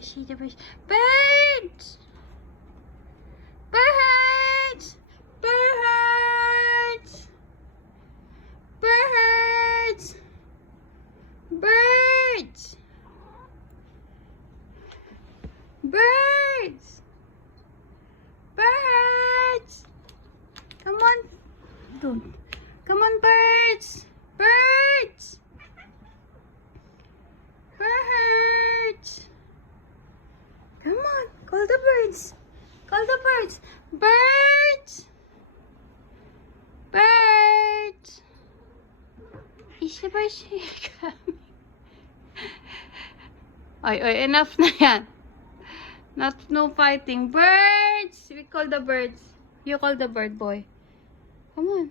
You see the birds? Birds! Birds! Birds! Birds! Birds! Birds! Birds! Come on. Don't. Come on, birds! Birds! Birds! Come on. Call the birds. Call the birds. Birds! Birds! Is the birds coming? Oy, enough na yan. No fighting. Birds! We call the birds. You call the bird, boy. Come on.